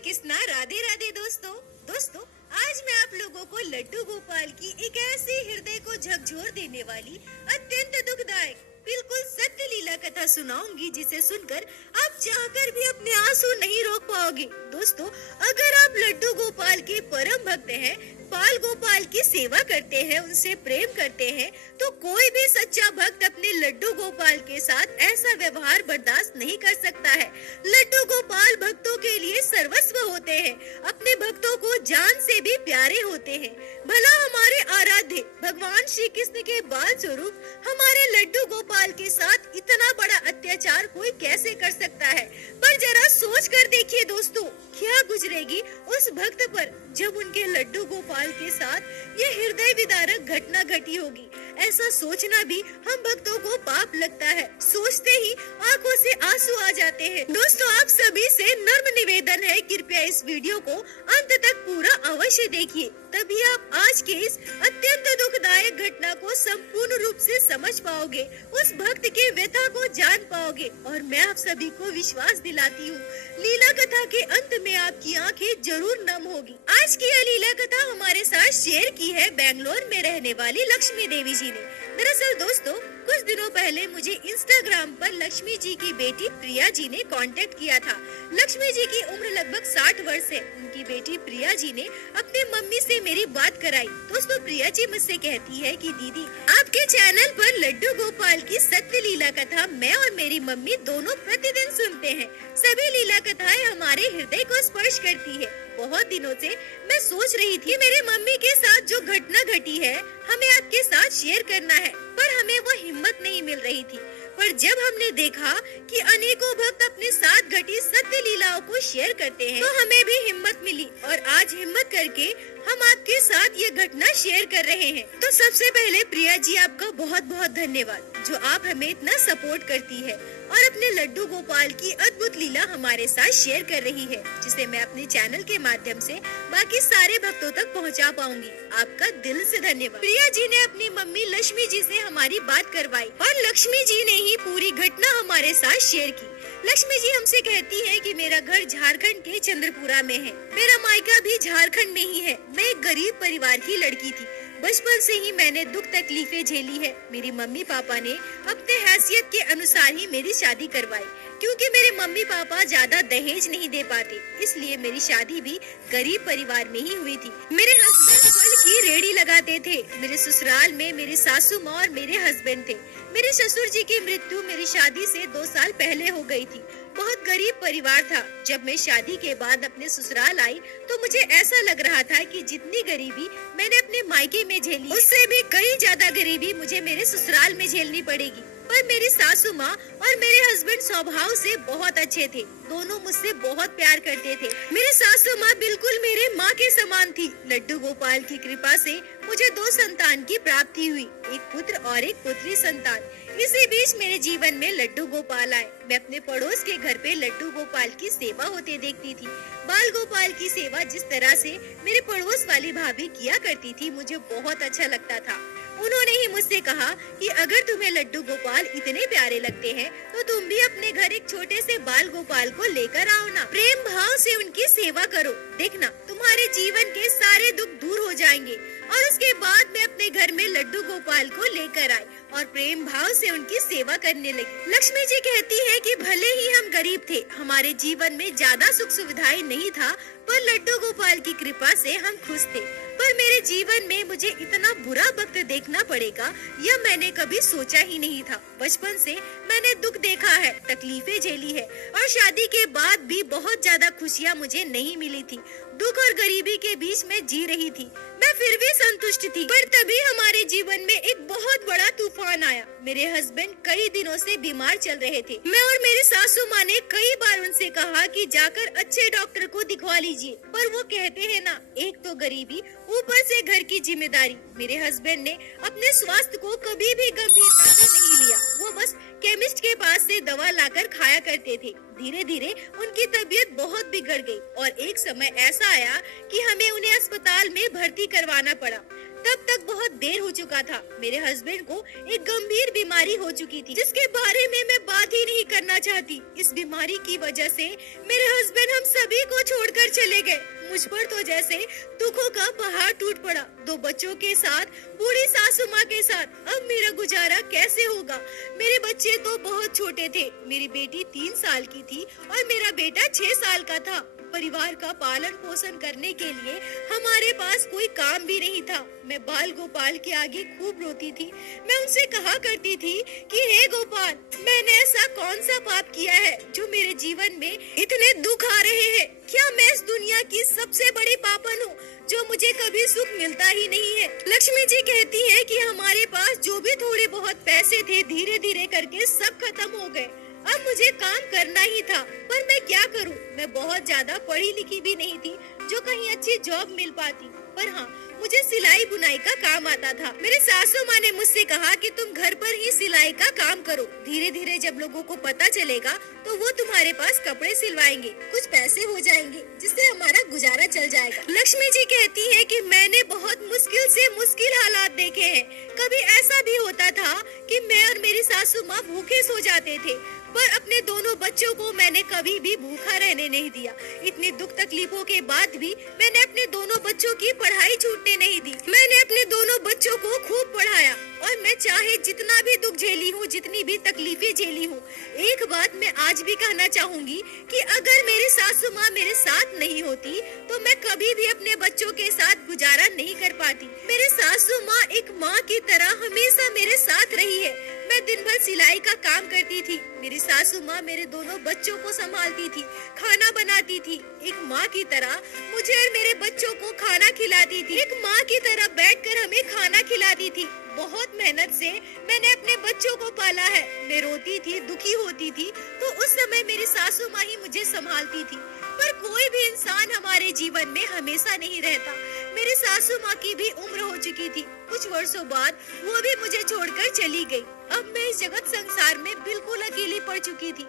कृष्णा, राधे राधे दोस्तों आज मैं आप लोगों को लड्डू गोपाल की एक ऐसी हृदय को झकझोर देने वाली अत्यंत दुखदायक बिल्कुल सत्य लीला कथा सुनाऊंगी, जिसे सुनकर आप चाहकर भी अपने आंसू नहीं रोक पाओगे। दोस्तों, अगर आप लड्डू गोपाल के परम भक्त हैं, बाल गोपाल की सेवा करते हैं, उनसे प्रेम करते हैं, तो कोई भी सच्चा भक्त अपने लड्डू गोपाल के साथ ऐसा व्यवहार बर्दाश्त नहीं कर सकता है। लड्डू गोपाल भक्तों के लिए सर्वस्व होते हैं, अपने भक्तों को जान से भी प्यारे होते हैं। भला हमारे आराध्य भगवान श्री कृष्ण के बाल स्वरूप हमारे लड्डू गोपाल के साथ इतना बड़ा अत्याचार कोई कैसे कर सकता है? पर जरा सोच कर देखिए दोस्तों, क्या गुजरेगी उस भक्त पर जब उनके लड्डू गोपाल के साथ ये हृदय विदारक घटना घटी होगी। ऐसा सोचना भी हम भक्तों को पाप लगता है। सोचते ही आंखों से आंसू आ जाते हैं। दोस्तों, आप सभी से नम्र निवेदन है, कृपया इस वीडियो को अंत तक पूरा अवश्य देखिए, तभी आप आज के इस अत्यंत दुखदायक घटना को संपूर्ण रूप से समझ पाओगे, उस भक्त के व्यथा को जान पाओगे। और मैं आप सभी को विश्वास दिलाती हूँ, लीला कथा के अंत में आपकी आंखें जरूर नम होगी। आज की यह लीला कथा हमारे साथ शेयर की है बेंगलोर में रहने वाली लक्ष्मी देवी जी ने। दरअसल दोस्तों, कुछ दिनों पहले मुझे इंस्टाग्राम पर लक्ष्मी जी की बेटी प्रिया जी ने कांटेक्ट किया था। लक्ष्मी जी की उम्र लगभग 60 वर्ष है। उनकी बेटी प्रिया जी ने अपने मम्मी से मेरी बात कराई। दोस्तों, प्रिया जी मुझसे कहती है कि दीदी, आपके चैनल पर लड्डू गोपाल की सत्य लीला कथा मैं और मेरी मम्मी दोनों प्रतिदिन सुनते हैं। सभी लीला कथाएं हमारे हृदय को स्पर्श करती है। बहुत दिनों से मैं सोच रही थी मेरे मम्मी के साथ जो घटना घटी है हमें आपके साथ शेयर करना है, पर हमें वो हिम्मत नहीं मिल रही थी। पर जब हमने देखा कि अनेकों भक्त अपने साथ घटी सत्य लीलाओं को शेयर करते हैं, तो हमें भी हिम्मत मिली और आज हिम्मत करके हम आपके साथ ये घटना शेयर कर रहे हैं। तो सबसे पहले प्रिया जी, आपका बहुत बहुत धन्यवाद जो आप हमें इतना सपोर्ट करती है और अपने लड्डू गोपाल की अद्भुत लीला हमारे साथ शेयर कर रही है, जिसे मैं अपने चैनल के माध्यम से बाकी सारे भक्तों तक पहुंचा पाऊंगी। आपका दिल से धन्यवाद। प्रिया जी ने अपनी मम्मी लक्ष्मी जी से हमारी बात करवाई और लक्ष्मी जी ने ही पूरी घटना हमारे साथ शेयर की। लक्ष्मी जी हमसे कहती है कि मेरा घर झारखंड के चंद्रपुरा में है। मेरा मायका भी झारखंड में ही है। मैं एक गरीब परिवार की लड़की थी। बचपन से ही मैंने दुख तकलीफें झेली है। मेरी मम्मी पापा ने अपने हैसियत के अनुसार ही मेरी शादी करवाई, क्योंकि मेरे मम्मी पापा ज्यादा दहेज नहीं दे पाते, इसलिए मेरी शादी भी गरीब परिवार में ही हुई थी। मेरे हस्बैंड फल की रेहड़ी लगाते थे। मेरे ससुराल में मेरी सासू माँ और मेरे हस्बैंड थे। मेरे ससुर जी की मृत्यु मेरी शादी से 2 साल पहले हो गई थी। बहुत गरीब परिवार था। जब मैं शादी के बाद अपने ससुराल आई तो मुझे ऐसा लग रहा था कि जितनी गरीबी मैंने अपने मायके में झेली, उससे भी कई ज्यादा गरीबी मुझे मेरे ससुराल में झेलनी पड़ेगी। पर मेरी सासू माँ और मेरे हस्बैंड स्वभाव से बहुत अच्छे थे। दोनों मुझसे बहुत प्यार करते थे। मेरी सासू माँ बिल्कुल मेरे माँ के समान थी। लड्डू गोपाल की कृपा से मुझे 2 संतान की प्राप्ति हुई, एक पुत्र और एक पुत्री संतान। इसी बीच मेरे जीवन में लड्डू गोपाल आए। मैं अपने पड़ोस के घर पे लड्डू गोपाल की सेवा होते देखती थी। बाल गोपाल की सेवा जिस तरह से मेरे पड़ोस वाली भाभी किया करती थी, मुझे बहुत अच्छा लगता था। उन्होंने ही मुझसे कहा कि अगर तुम्हें लड्डू गोपाल इतने प्यारे लगते हैं तो तुम भी अपने घर एक छोटे से बाल गोपाल को लेकर आओ ना। प्रेम भाव से उनकी सेवा करो, देखना तुम्हारे जीवन के सारे दुख दूर हो जाएंगे। और उसके बाद मैं अपने घर में लड्डू गोपाल को लेकर आई और प्रेम भाव से उनकी सेवा करने लगी। लक्ष्मी जी कहती है कि भले ही हम गरीब थे, हमारे जीवन में ज्यादा सुख सुविधाएं नहीं था, पर लड्डू गोपाल की कृपा से हम खुश थे। पर मेरे जीवन में मुझे इतना बुरा वक्त देखना पड़ेगा यह मैंने कभी सोचा ही नहीं था। बचपन से मैंने दुख देखा है, तकलीफें झेली है और शादी के बाद भी बहुत ज्यादा खुशियाँ मुझे नहीं मिली थी। दुख और गरीबी के बीच में जी रही थी। मैं फिर भी संतुष्ट थी। पर तभी हमारे जीवन में एक बहुत बड़ा तूफान आया। मेरे हस्बैंड कई दिनों से बीमार चल रहे थे। मैं और मेरी सासू माँ ने कई बार उनसे कहा कि जाकर अच्छे डॉक्टर को दिखवा लीजिए, पर वो कहते हैं ना, एक तो गरीबी, ऊपर से घर की जिम्मेदारी। मेरे हस्बैंड ने अपने स्वास्थ्य को कभी भी गंभीरता से नहीं लिया। वो बस केमिस्ट के पास से दवा लाकर खाया करते थे। धीरे धीरे उनकी तबीयत बहुत बिगड़ गई और एक समय ऐसा आया कि हमें उन्हें अस्पताल में भर्ती करवाना पड़ा। तब तक बहुत देर हो चुका था। मेरे हस्बैंड को एक गंभीर बीमारी हो चुकी थी, जिसके बारे में मैं बात ही नहीं करना चाहती। इस बीमारी की वजह से मेरे हस्बैंड हम सभी को छोड़कर चले गए। मुझ पर तो जैसे दुखों का पहाड़ टूट पड़ा। 2 बच्चों के साथ, बूढ़ी सासू माँ के साथ अब मेरा गुजारा कैसे होगा? मेरे बच्चे तो बहुत छोटे थे। मेरी बेटी 3 साल की थी और मेरा बेटा 6 साल का था। परिवार का पालन पोषण करने के लिए हमारे पास कोई काम भी नहीं था। मैं बाल गोपाल के आगे खूब रोती थी। मैं उनसे कहा करती थी कि हे गोपाल, मैंने ऐसा कौन सा पाप किया है जो मेरे जीवन में इतने दुख आ रहे हैं? क्या मैं इस दुनिया की सबसे बड़ी पापन हूँ जो मुझे कभी सुख मिलता ही नहीं है? लक्ष्मी जी कहती है कि हमारे पास जो भी थोड़े बहुत पैसे थे धीरे धीरे करके सब खत्म हो गए। अब मुझे काम करना ही था, पर मैं क्या करूं? मैं बहुत ज्यादा पढ़ी लिखी भी नहीं थी जो कहीं अच्छी जॉब मिल पाती, पर हाँ, मुझे सिलाई बुनाई का काम आता था। मेरे सासू माँ ने मुझसे कहा कि तुम घर पर ही सिलाई का काम करो। धीरे धीरे जब लोगों को पता चलेगा तो वो तुम्हारे पास कपड़े सिलवाएंगे, कुछ पैसे हो जाएंगे जिससे हमारा गुजारा चल जाएगा। लक्ष्मी जी कहती है कि मैंने बहुत मुश्किल से मुश्किल हालात देखे हैं। कभी ऐसा भी होता था कि मैं और मेरी सासू माँ भूखे सो जाते थे, पर अपने दोनों बच्चों को मैंने कभी भी भूखा रहने नहीं दिया। इतनी दुख तकलीफों के बाद भी मैंने अपने दोनों बच्चों की पढ़ाई छूटने नहीं दी। मैंने अपने दोनों बच्चों को खूब पढ़ाया और मैं चाहे जितना भी दुख झेली हूँ, जितनी भी तकलीफें झेली हूँ, एक बात मैं आज भी कहना चाहूँगी कि अगर मेरी सासू माँ मेरे साथ नहीं होती तो मैं कभी भी अपने बच्चों के साथ गुजारा नहीं कर पाती। मेरे सासू माँ एक माँ की तरह हमेशा मेरे साथ रही है। मैं दिन भर सिलाई का काम करती थी। मेरी सासू माँ मेरे दोनों बच्चों को संभालती थी, खाना बनाती थी। एक माँ की तरह मुझे और मेरे बच्चों को खाना खिलाती थी। एक माँ की तरह बैठकर हमें खाना खिलाती थी। बहुत मेहनत से मैंने अपने बच्चों को पाला है। मैं रोती थी, दुखी होती थी तो उस समय मेरी सासू माँ ही मुझे संभालती थी। पर कोई भी इंसान हमारे जीवन में हमेशा नहीं रहता। मेरी सासू माँ की भी उम्र हो चुकी थी। कुछ वर्षों बाद वो भी मुझे छोड़कर चली गई। अब मैं इस जगत संसार में बिल्कुल अकेली पड़ चुकी थी।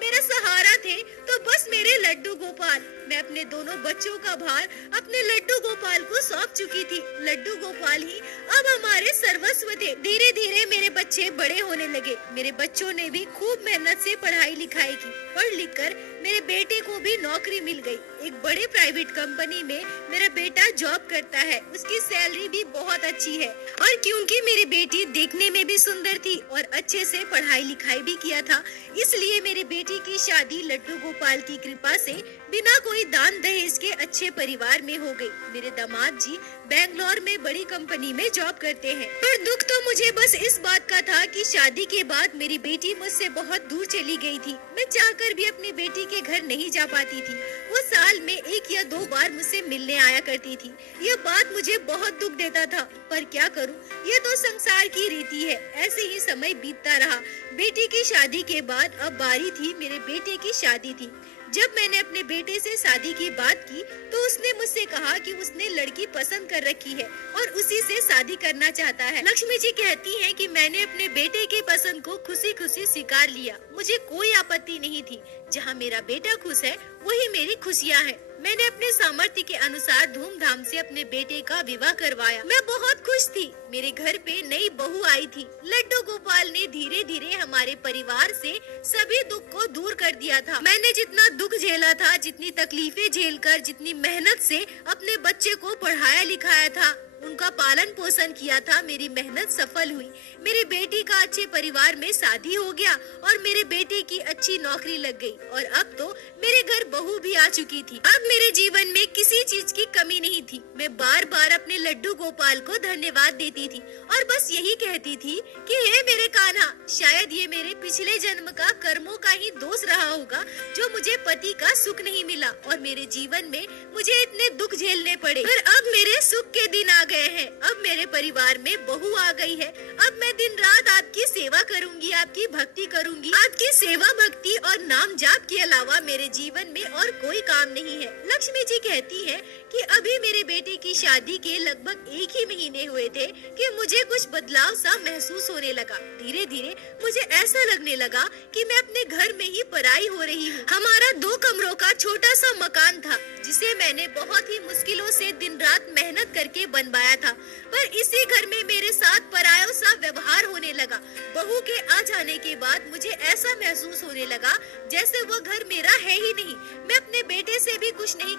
मेरा सहारा थे तो बस मेरे लड्डू गोपाल। मैं अपने दोनों बच्चों का भार अपने लड्डू गोपाल को सौंप चुकी थी। लड्डू गोपाल ही अब हमारे सर्वस्व थे। धीरे धीरे मेरे बच्चे बड़े होने लगे। मेरे बच्चों ने भी खूब मेहनत से पढ़ाई लिखाई की। पढ़ लिख कर मेरे बेटे को भी नौकरी मिल गई। एक बड़े प्राइवेट कंपनी में मेरा बेटा जॉब करता है। उसकी सैलरी भी बहुत अच्छी है और क्योंकि मेरी बेटी देखने में भी सुंदर थी और अच्छे से पढ़ाई लिखाई भी किया था, इसलिए मेरी बेटी की शादी लड्डू गोपाल की कृपा से बिना कोई दान दहेज के अच्छे परिवार में हो गई। मेरे दामाद जी बेंगलोर में बड़ी कंपनी में जॉब करते हैं। पर दुख तो मुझे बस इस बात का था कि शादी के बाद मेरी बेटी मुझसे बहुत दूर चली गई थी। मैं चाहकर भी अपनी बेटी के घर नहीं जा पाती थी। वो साल में 1 या 2 बार मुझसे मिलने आया करती थी। यह बात मुझे बहुत दुख देता था, पर क्या करूं, ये तो संसार की रीति है। ऐसे ही समय बीतता रहा। बेटी की शादी के बाद अब बारी थी मेरे बेटे की शादी थी। जब मैंने अपने बेटे से शादी की बात की तो उसने मुझसे कहा कि उसने लड़की पसंद कर रखी है और उसी से शादी करना चाहता है। लक्ष्मी जी कहती हैं कि मैंने अपने बेटे की पसंद को खुशी खुशी स्वीकार लिया। मुझे कोई आपत्ति नहीं थी। जहाँ मेरा बेटा खुश है वही मेरी खुशियाँ हैं। मैंने अपने सामर्थ्य के अनुसार धूमधाम से अपने बेटे का विवाह करवाया। मैं बहुत खुश थी। मेरे घर पे नई बहू आई थी। लड्डू गोपाल ने धीरे धीरे हमारे परिवार से सभी दुख को दूर कर दिया था। मैंने जितना दुख झेला था, जितनी तकलीफें झेलकर, जितनी मेहनत से अपने बच्चे को पढ़ाया लिखाया था, उनका पालन पोषण किया था, मेरी मेहनत सफल हुई। मेरी बेटी का अच्छे परिवार में शादी हो गया और मेरे बेटे की अच्छी नौकरी लग गई और अब तो मेरे घर बहू भी आ चुकी थी। अब मेरे जीवन में किसी चीज की कमी नहीं थी। मैं बार बार अपने लड्डू गोपाल को धन्यवाद देती थी और बस यही कहती थी कि हे मेरे कान्हा, शायद ये मेरे पिछले जन्म का कर्मों का ही दोष रहा होगा जो मुझे पति का सुख नहीं मिला और मेरे जीवन में मुझे इतने दुख झेलने पड़े। पर अब मेरे सुख के दिन आ गए हैं। अब मेरे परिवार में बहू आ गई है। अब मैं दिन रात आपकी सेवा करूंगी, आपकी भक्ति करूंगी। आपकी सेवा भक्ति और नाम जाप के अलावा मेरे जीवन में और कोई काम नहीं है। लक्ष्मी जी कहती है कि अभी मेरे बेटे की शादी के लगभग 1 ही महीने हुए थे कि मुझे कुछ बदलाव सा महसूस होने लगा। धीरे धीरे मुझे ऐसा लगने लगा कि मैं अपने घर में ही पराई हो रही हूँ। हमारा 2 कमरों का छोटा सा मकान था जिसे मैंने बहुत ही मुश्किलों से दिन रात मेहनत करके बनवाया था, पर इसी घर में मेरे साथ परायों सा व्यवहार होने लगा। बहू के आ जाने के बाद मुझे ऐसा महसूस होने लगा जैसे वो घर मेरा है ही नहीं। मैं अपने बेटे से भी कुछ नहीं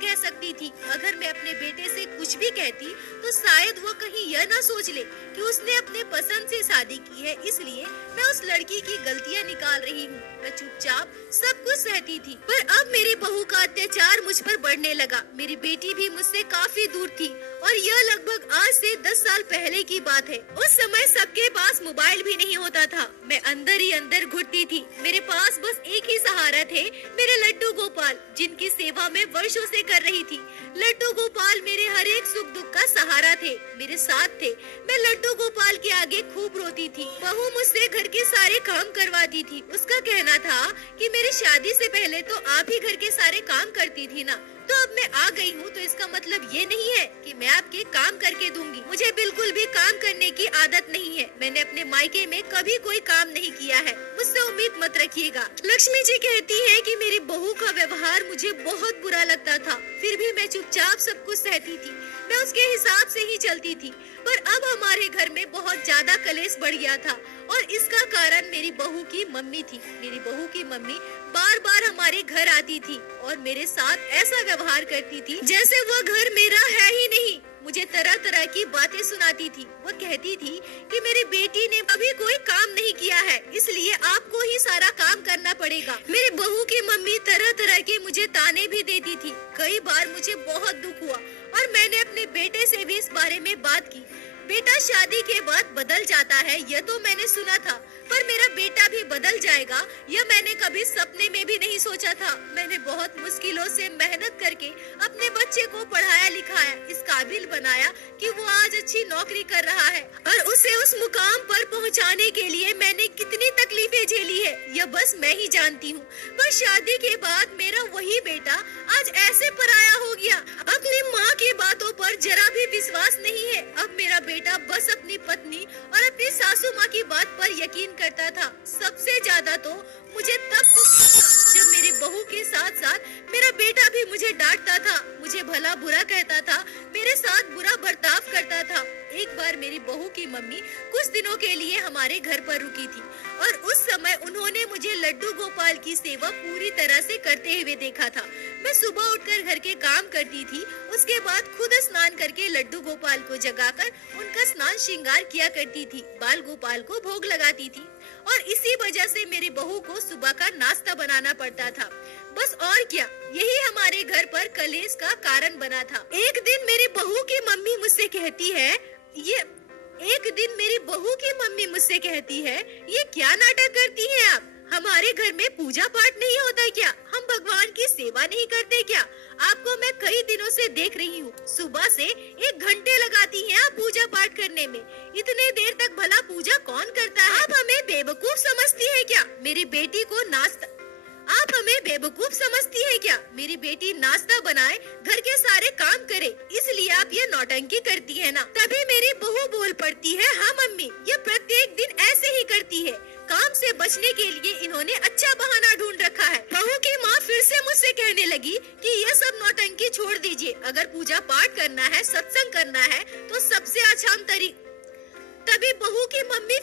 थी अगर मैं अपने बेटे से कुछ भी कहती तो शायद वो कहीं यह ना सोच ले कि उसने अपने पसंद से शादी की है, इसलिए मैं उस लड़की की गलतियाँ निकाल रही हूँ। मैं चुपचाप सब कुछ सहती थी, पर अब मेरी बहू का अत्याचार मुझ पर बढ़ने लगा। मेरी बेटी भी मुझसे काफी दूर थी और यह लगभग आज से 10 साल पहले की बात है। उस समय सबके पास मोबाइल भी नहीं होता था। मैं अंदर ही अंदर घुटती थी। मेरे पास बस एक ही सहारा थे, मेरे लड्डू गोपाल, जिनकी सेवा मैं वर्षों से कर रही थी। लड्डू गोपाल मेरे हर एक सुख दुख का सहारा थे, मेरे साथ थे। मैं लड्डू गोपाल के आगे खूब रोती थी। बहू मुझसे घर के सारे काम करवाती थी। उसका कहना था कि मेरी शादी से पहले तो आप ही घर के सारे काम करती थी ना, तो अब मैं आ गई हूँ तो इसका मतलब ये नहीं है कि मैं आपके काम करके दूंगी। मुझे बिल्कुल भी काम करने की आदत नहीं है। मैंने अपने मायके में कभी कोई काम नहीं किया है, मुझसे उम्मीद मत रखिएगा। लक्ष्मी जी कहती है कि मेरी बहू का व्यवहार मुझे बहुत बुरा लगता था, फिर भी मैं चुपचाप सब कुछ सहती थी। मैं उसके हिसाब से ही चलती थी, पर अब हमारे घर में बहुत ज्यादा कलेश बढ़ गया था और इसका कारण मेरी बहू की मम्मी थी। मेरी बहू की मम्मी बार बार हमारे घर आती थी और मेरे साथ ऐसा व्यवहार करती थी जैसे वो घर मेरा है ही नहीं। मुझे तरह तरह की बातें सुनाती थी। वो कहती थी कि मेरी बेटी ने अभी कोई काम नहीं किया है, इसलिए आपको ही सारा काम करना पड़ेगा। मेरी बहू की मम्मी तरह तरह के मुझे ताने भी देती थी। कई बार मुझे बहुत दुख हुआ और मैंने अपने बेटे से भी इस बारे में बात की। बेटा शादी के बाद बदल जाता है, यह तो मैंने सुना था, पर मेरा बेटा भी बदल जाएगा यह मैंने कभी सपने में भी नहीं सोचा था। मैंने बहुत मुश्किलों से मेहनत करके अपने बच्चे को पढ़ाया लिखाया, इस काबिल बनाया कि वो आज अच्छी नौकरी कर रहा है और उसे उस मुकाम पर पहुंचाने के लिए मैंने कितनी तकलीफें झेली है यह बस मैं ही जानती हूँ। पर शादी के बाद मेरा वही बेटा आज ऐसे पराया हो गया। अपनी माँ की बातों पर जरा भी विश्वास नहीं है। अब मेरा बेटा बस अपनी पत्नी और अपनी सासू माँ की बात पर यकीन करता था। सबसे ज्यादा तो मुझे तब दुख था जब मेरी बहू के साथ साथ मेरा बेटा भी मुझे डांटता था, मुझे भला बुरा कहता था, मेरे साथ बुरा बर्ताव करता था। एक बार मेरी बहू की मम्मी कुछ दिनों के लिए हमारे घर पर रुकी थी और उस समय उन्होंने मुझे लड्डू गोपाल की सेवा पूरी तरह से करते हुए देखा था। मैं सुबह उठकर घर के काम करती थी, उसके बाद खुद स्नान करके लड्डू गोपाल को जगाकर उनका स्नान श्रृंगार किया करती थी, बाल गोपाल को भोग लगाती थी और इसी वजह से मेरी बहू को सुबह का नाश्ता बनाना पड़ता था। बस और क्या, यही हमारे घर पर कलेश का कारण बना था। एक दिन मेरी बहू की मम्मी मुझसे कहती है, ये क्या नाटक करती हैं आप? हमारे घर में पूजा पाठ नहीं होता क्या? हम भगवान की सेवा नहीं करते क्या? आपको मैं कई दिनों से देख रही हूँ, सुबह से 1 घंटे लगाती हैं आप पूजा पाठ करने में। इतने देर तक भला पूजा कौन करता है? आप हमें बेवकूफ समझती है क्या? मेरी बेटी को नाश्ता आप हमें बेवकूफ समझती है क्या? मेरी बेटी नाश्ता बनाए, घर के सारे काम करे, इसलिए आप ये नौटंकी करती है ना? तभी मेरी बहू बोल पड़ती है, हाँ मम्मी, ये प्रत्येक दिन ऐसे ही करती है। काम से बचने के लिए इन्होंने अच्छा बहाना ढूंढ रखा है। बहू की माँ फिर से मुझसे कहने लगी कि ये सब नौटंकी छोड़ दीजिए, अगर पूजा पाठ करना है, सत्संग करना है तो सबसे अच्छा तभी बहू की मम्मी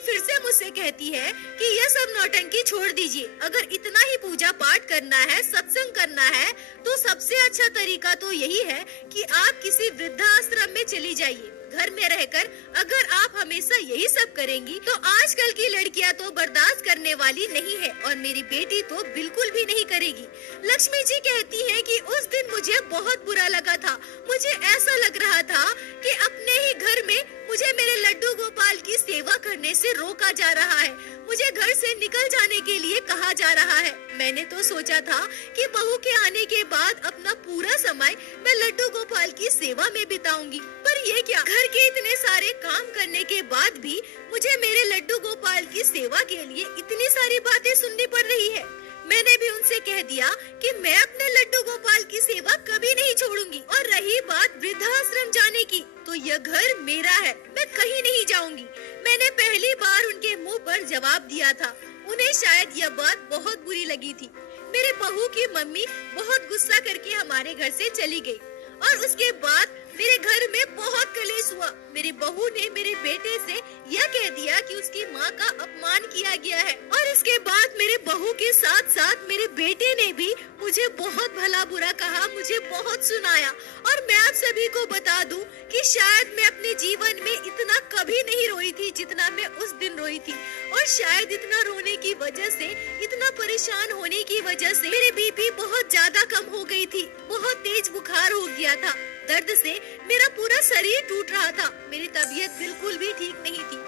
फिर से मुझसे कहती है कि यह सब नौटंकी छोड़ दीजिए, अगर इतना ही पूजा पाठ करना है, सत्संग करना है तो सबसे अच्छा तरीका तो यही है कि आप किसी वृद्धाश्रम में चली जाइए। घर में रहकर अगर आप हमेशा यही सब करेंगी तो आजकल की लड़कियां तो बर्दाश्त करने वाली नहीं है और मेरी बेटी तो बिल्कुल भी नहीं करेगी। लक्ष्मी जी कहती हैं कि उस दिन मुझे बहुत बुरा लगा था। मुझे ऐसा लग रहा था कि अपने ही घर में मुझे मेरे लड्डू गोपाल की सेवा करने से रोका जा रहा है, मुझे घर से निकल जाने के लिए कहा जा रहा है। मैंने तो सोचा था कि बहू के आने के बाद अपना पूरा समय मैं लड्डू गोपाल की सेवा में बिताऊंगी, पर ये क्या, घर के इतने सारे काम करने के बाद भी मुझे मेरे लड्डू गोपाल की सेवा के लिए इतनी सारी बातें सुननी पड़ रही है। मैंने भी उनसे कह दिया कि मैं अपने लड्डू गोपाल की सेवा कभी नहीं छोड़ूंगी, और रही बात वृद्धाश्रम जाने की, तो यह घर मेरा है, मैं कहीं नहीं जाऊंगी। मैंने पहली बार उनके मुंह पर जवाब दिया था। उन्हें शायद यह बात बहुत बुरी लगी थी। मेरे बहू की मम्मी बहुत गुस्सा करके हमारे घर से चली गई और उसके बाद मेरे घर में बहुत कलेश हुआ। मेरी बहू ने मेरे बेटे से यह कह दिया कि उसकी माँ का अपमान किया गया है और इसके बाद मेरे बहू के साथ साथ मेरे बेटे ने भी मुझे बहुत भला बुरा कहा, मुझे बहुत सुनाया। और मैं आप सभी को बता दूं कि शायद मैं अपने जीवन में इतना कभी नहीं रोई थी जितना मैं उस दिन रोई थी। और शायद इतना रोने की वजह से, इतना परेशान होने की वजह से मेरी बीपी बहुत ज्यादा कम हो गई थी, बहुत तेज बुखार हो गया था। दर्द से मेरा पूरा शरीर टूट रहा था, मेरी तबीयत बिल्कुल भी ठीक नहीं थी।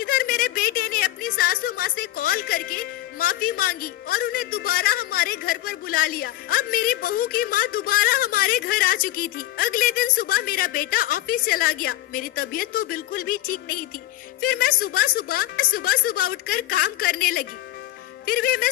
इधर मेरे बेटे ने अपनी सासू माँ से कॉल करके माफी मांगी और उन्हें दोबारा हमारे घर पर बुला लिया। अब मेरी बहू की माँ दोबारा हमारे घर आ चुकी थी। अगले दिन सुबह मेरा बेटा ऑफिस चला गया। मेरी तबीयत तो बिल्कुल भी ठीक नहीं थी। फिर मैं सुबह सुबह उठकर काम करने लगी। फिर भी मैं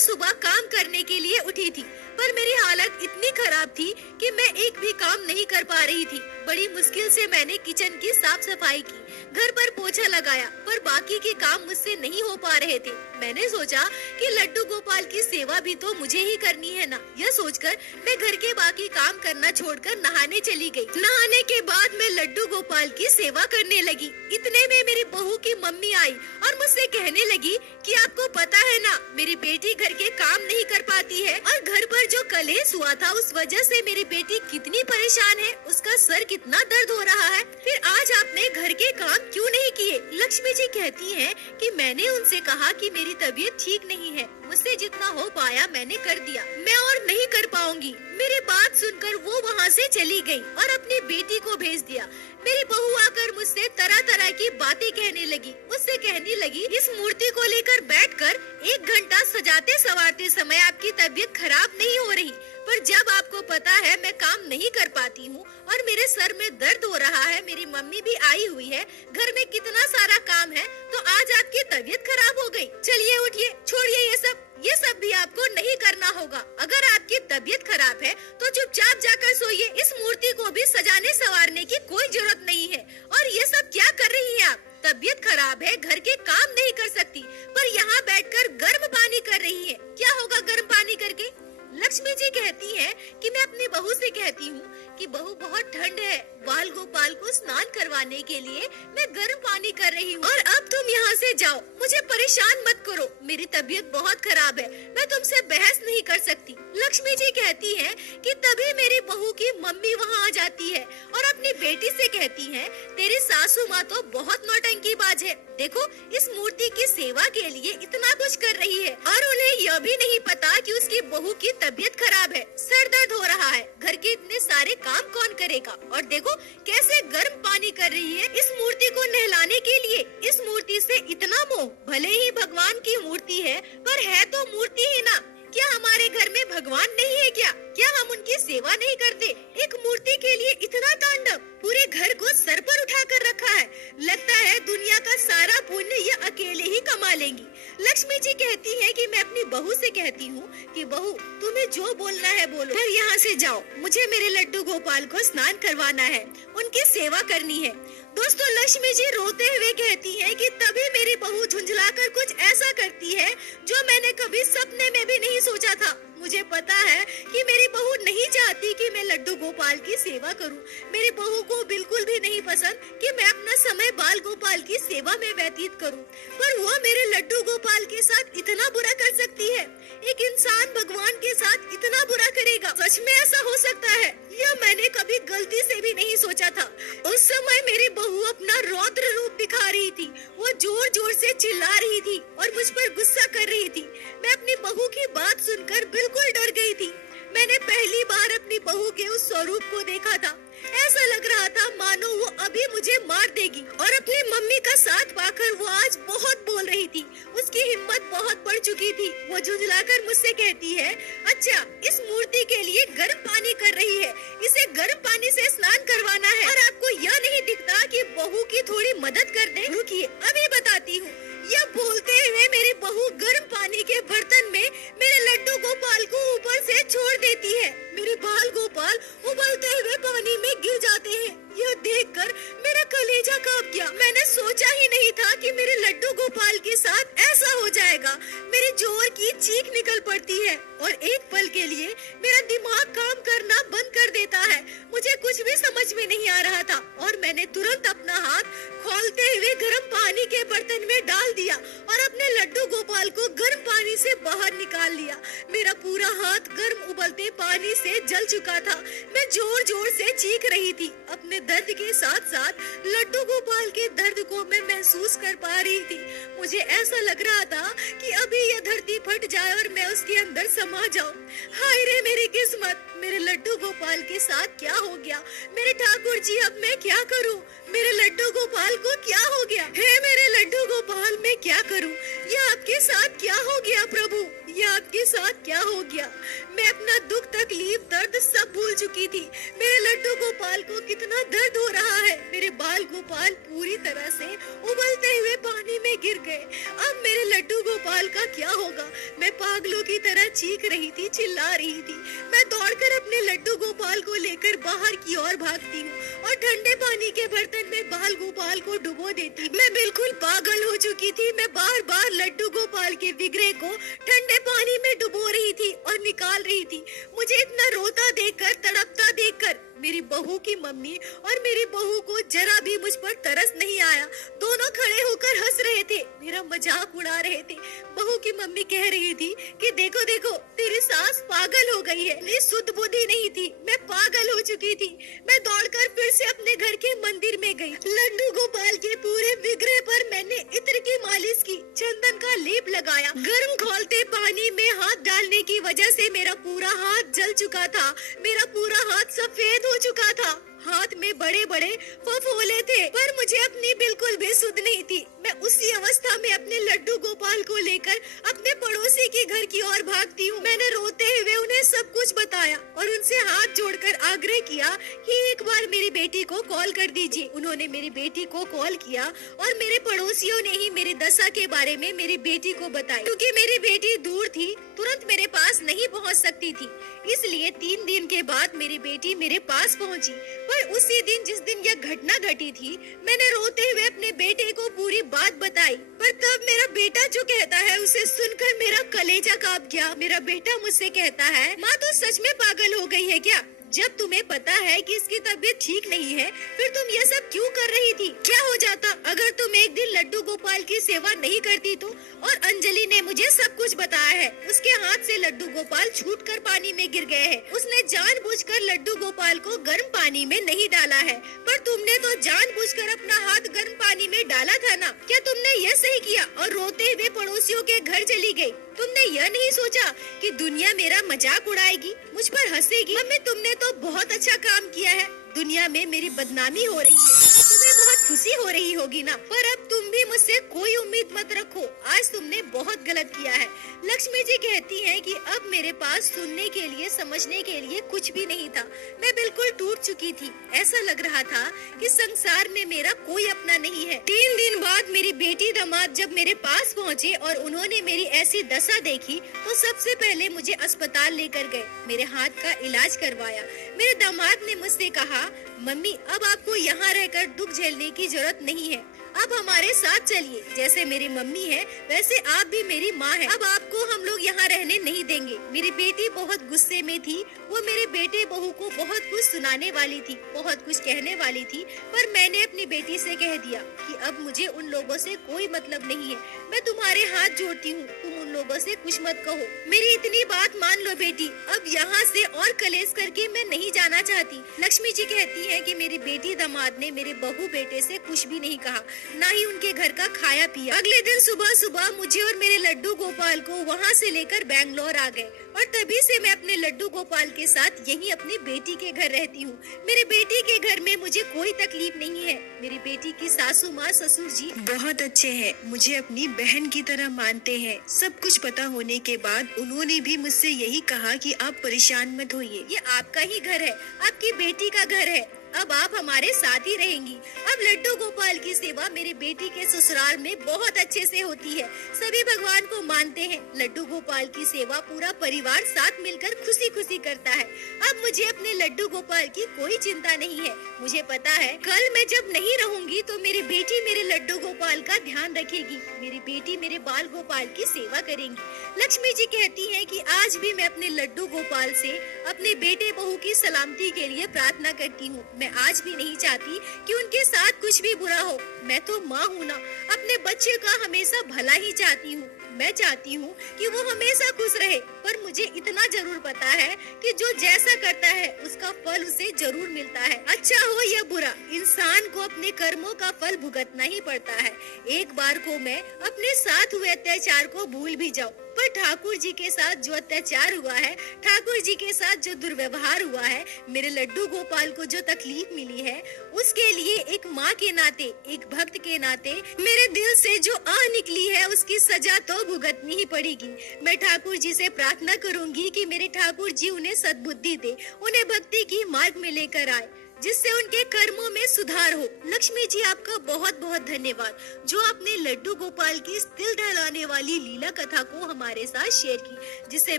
सुबह काम करने के लिए उठी थी, पर मेरी हालत इतनी खराब थी कि मैं एक भी काम नहीं कर पा रही थी। बड़ी मुश्किल से मैंने किचन की साफ सफाई की, घर पर पोछा लगाया, पर बाकी के काम मुझसे नहीं हो पा रहे थे। मैंने सोचा कि लड्डू गोपाल की सेवा भी तो मुझे ही करनी है ना। यह सोचकर मैं घर के बाकी काम करना छोड़कर नहाने चली गई। नहाने के बाद मैं लड्डू गोपाल की सेवा करने लगी। इतने में मेरी बहू की मम्मी आई और मुझसे कहने लगी कि आपको पता है ना, मेरी बेटी घर के काम नहीं कर पाती है और घर पर जो कलेश हुआ था उस वजह से मेरी बेटी कितनी परेशान है, उसका सर कितना दर्द हो रहा है। फिर आज आपने घर के काम क्यों नहीं किए? लक्ष्मी जी कहती हैं कि मैंने उनसे कहा कि मेरी तबीयत ठीक नहीं है, मुझसे जितना हो पाया मैंने कर दिया, मैं और नहीं कर पाऊंगी। मेरी बात सुनकर वो वहाँ से चली गई और अपनी बेटी को भेज दिया। मेरी बहू आकर मुझसे तरह तरह की बातें कहने लगी। मुझसे कहने लगी, इस मूर्ति को लेकर बैठकर 1 घंटा सजाते संवारते समय आपकी तबीयत खराब नहीं हो रही, पर जब आपको पता है मैं काम नहीं कर पाती हूँ और मेरे सर में दर्द हो रहा है, मेरी मम्मी भी आई हुई है, घर में कितना सारा काम है, तो आज आपकी तबीयत खराब हो गई। चलिए उठिए, छोड़िए ये सब भी आपको नहीं करना होगा। अगर आपकी तबीयत खराब है तो चुपचाप जाकर सोइए। इस मूर्ति को भी सजाने संवारने की कोई जरूरत नहीं है। और ये सब क्या कर रही हैं आप? तबीयत खराब है, घर के काम नहीं कर सकती, पर यहाँ बैठकर गर्म पानी कर रही है। क्या होगा गर्म पानी करके? लक्ष्मी जी कहती है कि मैं अपनी बहू से कहती हूँ कि बहू बहुत ठंड है, बाल गोपाल को स्नान करवाने के लिए मैं गर्म पानी कर रही हूँ और अब तुम यहाँ से जाओ, मुझे परेशान मत करो, मेरी तबीयत बहुत खराब है, मैं तुमसे बहस नहीं कर सकती। लक्ष्मी जी कहती है कि तभी मेरी बहू की मम्मी वहाँ आ जाती है और अपनी बेटी से कहती है, तेरी सासू माँ तो बहुत नौटंकीबाज है, देखो इस मूर्ति की सेवा के लिए इतना कुछ कर रही है और उन्हें यह भी नहीं पता कि उसकी बहू की तबीयत खराब है, सर दर्द हो रहा है, घर के इतने सारे काम कौन करेगा। और देखो कैसे गर्म पानी कर रही है इस मूर्ति को नहलाने के लिए। इस मूर्ति से इतना मोह, भले ही भगवान की मूर्ति है पर है तो मूर्ति ही ना। क्या हमारे घर में भगवान नहीं है क्या? क्या हम उनकी सेवा नहीं करते? एक मूर्ति के लिए इतना तांडव, पूरे घर को सर पर उठा कर रखा है। लगता है दुनिया का सारा पुण्य ये अकेले ही कमा लेंगी। लक्ष्मी जी कहती है कि मैं अपनी बहू से कहती हूँ कि बहू तुम्हें जो बोलना है बोलो, पर यहाँ से जाओ, मुझे मेरे लड्डू गोपाल को स्नान करवाना है, उनकी सेवा करनी है। दोस्तों लक्ष्मी जी रोते हुए कहती है कि तभी मेरी बहू झुंझलाकर कुछ ऐसा करती है जो मैंने कभी सपने में भी नहीं सोचा था। मुझे पता है कि मेरी बहू नहीं चाहती कि मैं लड्डू गोपाल की सेवा करूं। मेरी बहू को बिल्कुल भी नहीं पसंद कि मैं अपना समय बाल गोपाल की सेवा में व्यतीत करूं, पर वो मेरे लड्डू गोपाल के साथ इतना बुरा कर सकती है। एक इंसान भगवान के साथ इतना बुरा करेगा, सच में ऐसा हो सकता है? यह मैंने कभी गलती से भी नहीं सोचा था। उस समय मेरी बहू अपना रौद्र रूप दिखा रही थी, वो जोर जोर से चिल्ला रही थी और मुझ पर गुस्सा कर रही थी। मैं अपनी बहू की बात सुनकर बिल्कुल डर गई थी। मैंने पहली बार अपनी बहू के उस स्वरूप को देखा था। ऐसा लग रहा था मानो वो अभी मुझे मार देगी और अपनी मम्मी का साथ पाकर वो आज बहुत बोल रही थी। उसकी हिम्मत बहुत बढ़ चुकी थी। वो झुंझलाकर मुझसे कहती है, अच्छा इस मूर्ति के लिए गर्म पानी कर रही है, इसे गर्म पानी से स्नान करवाना है और आपको यह नहीं दिखता कि बहू की थोड़ी मदद कर दे? रुकिए अभी बताती हूँ। यह बोलते हुए मेरी बहू गर्म पानी के बर्तन में मेरे लड्डू गोपाल को ऊपर से छोड़ देती है। मेरे बाल गोपाल उबलते हुए पानी में गिर जाते हैं। यह देखकर मेरा कलेजा कांप गया। मैंने सोचा ही नहीं था कि मेरे लड्डू गोपाल के साथ ऐसा हो जाएगा। मेरी जोर की चीख निकल पड़ती है और एक पल के लिए मेरा दिमाग काम करना बंद कर देता है। मुझे कुछ भी समझ में नहीं आ रहा था और मैंने तुरंत अपना हाथ खौलते हुए गर्म पानी के बर्तन में डाल दिया और अपने लड्डू गोपाल को गर्म पानी से बाहर निकाल लिया। मेरा पूरा हाथ गर्म उबलते पानी से जल चुका था। मैं जोर जोर से चीख रही थी। अपने दर्द के साथ साथ लड्डू गोपाल के दर्द को मैं महसूस कर पा रही थी। मुझे ऐसा लग रहा था कि अभी यह धरती फट जाए और मैं उसके अंदर समा जाऊं। हाय रे मेरी किस्मत, मेरे लड्डू गोपाल के साथ क्या हो गया? मेरे ठाकुर जी, अब मैं क्या करूं? मेरे लड्डू गोपाल को क्या हो गया? हे मेरे लड्डू गोपाल, मैं क्या करूं? यह आपके साथ क्या हो गया प्रभु? यह आपके साथ क्या हो गया? मैं अपना दुख, तकलीफ, दर्द सब भूल चुकी थी। मेरे लड्डू गोपाल को कितना दर्द हो रहा है। मेरे बाल गोपाल पूरी तरह से उबलते हुए पानी में गिर गए। अब मेरे लड्डू गोपाल का क्या होगा? मैं पागलों की तरह चीख रही थी, चिल्ला रही थी। मैं दौड़कर अपने लड्डू गोपाल को लेकर बाहर की ओर भागती हूँ और ठंडे पानी के बर्तन में बाल गोपाल को डुबो देती। मैं बिल्कुल पागल हो चुकी थी। मैं बार बार लड्डू गोपाल के विग्रह को ठंडे पानी में डुबो रही थी और निकाल रही थी। मुझे इतना रोता देखकर, तड़पता देखकर मेरी बहू की मम्मी और मेरी बहू को जरा भी मुझ पर तरस नहीं आया। दोनों खड़े होकर हंस रहे थे, मेरा मजाक उड़ा रहे थे। बहू की मम्मी कह रही थी कि देखो देखो, तेरी सास पागल हो गई है। नहीं, शुद्ध बुद्धि नहीं थी, मैं पागल हो चुकी थी। मैं दौड़कर फिर से अपने घर के मंदिर में गई। लड्डू गोपाल के पूरे विग्रह पर मैंने इत्र की मालिश की, चंदन का लेप लगाया। गर्म खौलते पानी में हाथ डालने की वजह से मेरा पूरा हाथ जल चुका था। मेरा पूरा हाथ सफेद हो चुका था। हाथ में बड़े बड़े फफोले थे, पर मुझे अपनी बिल्कुल भी सुध नहीं थी। मैं उसी अवस्था में अपने लड्डू गोपाल को लेकर अपने पड़ोसी के घर की ओर भागती हूँ। मैंने रोते हुए उन्हें सब कुछ बताया और उनसे हाथ जोड़कर आग्रह किया कि एक बार मेरी बेटी को कॉल कर दीजिए। उन्होंने मेरी बेटी को कॉल किया और मेरे पड़ोसियों ने ही मेरी दशा के बारे में मेरी बेटी को बताया। क्योंकि मेरी बेटी दूर थी, तुरंत मेरे पास नहीं पहुँच सकती थी, इसलिए 3 दिन के बाद मेरी बेटी मेरे पास पहुँची। पर उसी दिन जिस दिन यह घटना घटी थी, मैंने रोते हुए अपने बेटे को पूरी बात बताई। पर तब मेरा बेटा जो कहता है, उसे सुनकर मेरा कलेजा कांप गया। मेरा बेटा मुझसे कहता है, माँ तू सच में पागल हो गई है क्या? जब तुम्हें पता है कि इसकी तबीयत ठीक नहीं है, फिर तुम ये सब क्यों कर रही थी? क्या हो जाता अगर तुम एक दिन लड्डू गोपाल की सेवा नहीं करती तो? और अंजलि ने मुझे सब कुछ बताया है। उसके हाथ से लड्डू गोपाल छूटकर पानी में गिर गए हैं। उसने जानबूझकर लड्डू गोपाल को गर्म पानी में नहीं डाला है, पर तुमने तो जानबूझकर अपना हाथ गर्म पानी में डाला था ना? क्या तुमने यह सही किया और रोते हुए पड़ोसियों के घर चली गई? तुमने यह नहीं सोचा कि दुनिया मेरा मजाक उड़ाएगी, मुझ पर हंसेगी? मम्मी, तुमने तो बहुत अच्छा काम किया है। दुनिया में मेरी बदनामी हो रही है, तुम्हें बहुत खुशी हो रही होगी ना? पर अब तुम भी मुझसे कोई उम्मीद मत रखो। आज तुमने बहुत गलत किया है। लक्ष्मी जी कहती हैं कि अब मेरे पास सुनने के लिए, समझने के लिए कुछ भी नहीं था। मैं बिल्कुल टूट चुकी थी। ऐसा लग रहा था कि संसार में मेरा कोई अपना नहीं है। 3 दिन बाद मेरी बेटी दामाद जब मेरे पास पहुँचे और उन्होंने मेरी ऐसी दशा देखी, तो सबसे पहले मुझे अस्पताल लेकर गए, मेरे हाथ का इलाज करवाया। मेरे दामाद ने मुझसे कहा, मम्मी अब आपको यहाँ रहकर दुख झेलने की जरूरत नहीं है, अब हमारे साथ चलिए। जैसे मेरी मम्मी है, वैसे आप भी मेरी माँ है। अब आपको हम लोग यहाँ रहने नहीं देंगे। मेरी बेटी बहुत गुस्से में थी। वो मेरे बेटे बहू को बहुत कुछ सुनाने वाली थी, बहुत कुछ कहने वाली थी, पर मैंने अपनी बेटी से कह दिया कि अब मुझे उन लोगों से कोई मतलब नहीं है। मैं तुम्हारे हाथ जोड़ती हूँ, तुम उन लोगों से कुछ मत कहो। मेरी इतनी बात मान लो बेटी, अब यहाँ से और कलेश करके मैं नहीं जाना चाहती। लक्ष्मी जी कहती है कि मेरी बेटी दामाद ने मेरे बहू बेटे से कुछ भी नहीं कहा, ना ही उनके घर का खाया पिया। अगले दिन सुबह सुबह मुझे और मेरे लड्डू गोपाल को वहाँ से लेकर बैंगलोर आ गए और तभी से मैं अपने लड्डू गोपाल के साथ यहीं अपनी बेटी के घर रहती हूँ। मेरी बेटी के घर में मुझे कोई तकलीफ नहीं है। मेरी बेटी की सासू माँ, ससुर जी बहुत अच्छे हैं, मुझे अपनी बहन की तरह मानते हैं। सब कुछ पता होने के बाद उन्होंने भी मुझसे यही कहा कि आप परेशान मत होइए, ये आपका ही घर है, आपकी बेटी का घर है। अब आप हमारे साथ ही रहेंगी। अब लड्डू गोपाल की सेवा मेरी बेटी के ससुराल में बहुत अच्छे से होती है। सभी भगवान को मानते हैं। लड्डू गोपाल की सेवा पूरा परिवार साथ मिलकर खुशी खुशी करता है। अब मुझे अपने लड्डू गोपाल की कोई चिंता नहीं है। मुझे पता है कल मैं जब नहीं रहूंगी तो मेरी बेटी मेरे लड्डू गोपाल का ध्यान रखेगी। मेरी बेटी मेरे बाल गोपाल की सेवा करेंगी। लक्ष्मी जी कहती हैं कि आज भी मैं अपने लड्डू गोपाल से अपने बेटे बहू की सलामती के लिए प्रार्थना करती हूँ। मैं आज भी नहीं चाहती कि उनके साथ कुछ भी बुरा हो। मैं तो माँ हूँ ना, अपने बच्चे का हमेशा भला ही चाहती हूँ। मैं चाहती हूँ कि वो हमेशा खुश रहे, पर मुझे इतना जरूर पता है कि जो जैसा करता है उसका फल उसे जरूर मिलता है। अच्छा हो या बुरा, इंसान को अपने कर्मों का फल भुगतना ही पड़ता है। एक बार को मैं अपने साथ हुए अत्याचार को भूल भी जाऊँ, पर ठाकुर जी के साथ जो अत्याचार हुआ है, ठाकुर जी के साथ जो दुर्व्यवहार हुआ है, मेरे लड्डू गोपाल को जो तकलीफ मिली है, उसके लिए एक माँ के नाते, एक भक्त के नाते मेरे दिल से जो आह निकली है उसकी सजा तो भुगतनी ही पड़ेगी। मैं ठाकुर जी से प्रार्थना करूंगी कि मेरे ठाकुर जी उन्हें सद्बुद्धि दे, उन्हें भक्ति की मार्ग में लेकर आए, जिससे उनके कर्मों में सुधार हो। लक्ष्मी जी आपका बहुत बहुत धन्यवाद जो आपने लड्डू गोपाल की दिल दहलाने वाली लीला कथा को हमारे साथ शेयर की, जिसे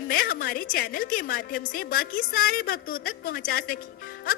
मैं हमारे चैनल के माध्यम से बाकी सारे भक्तों तक पहुंचा सकी। अब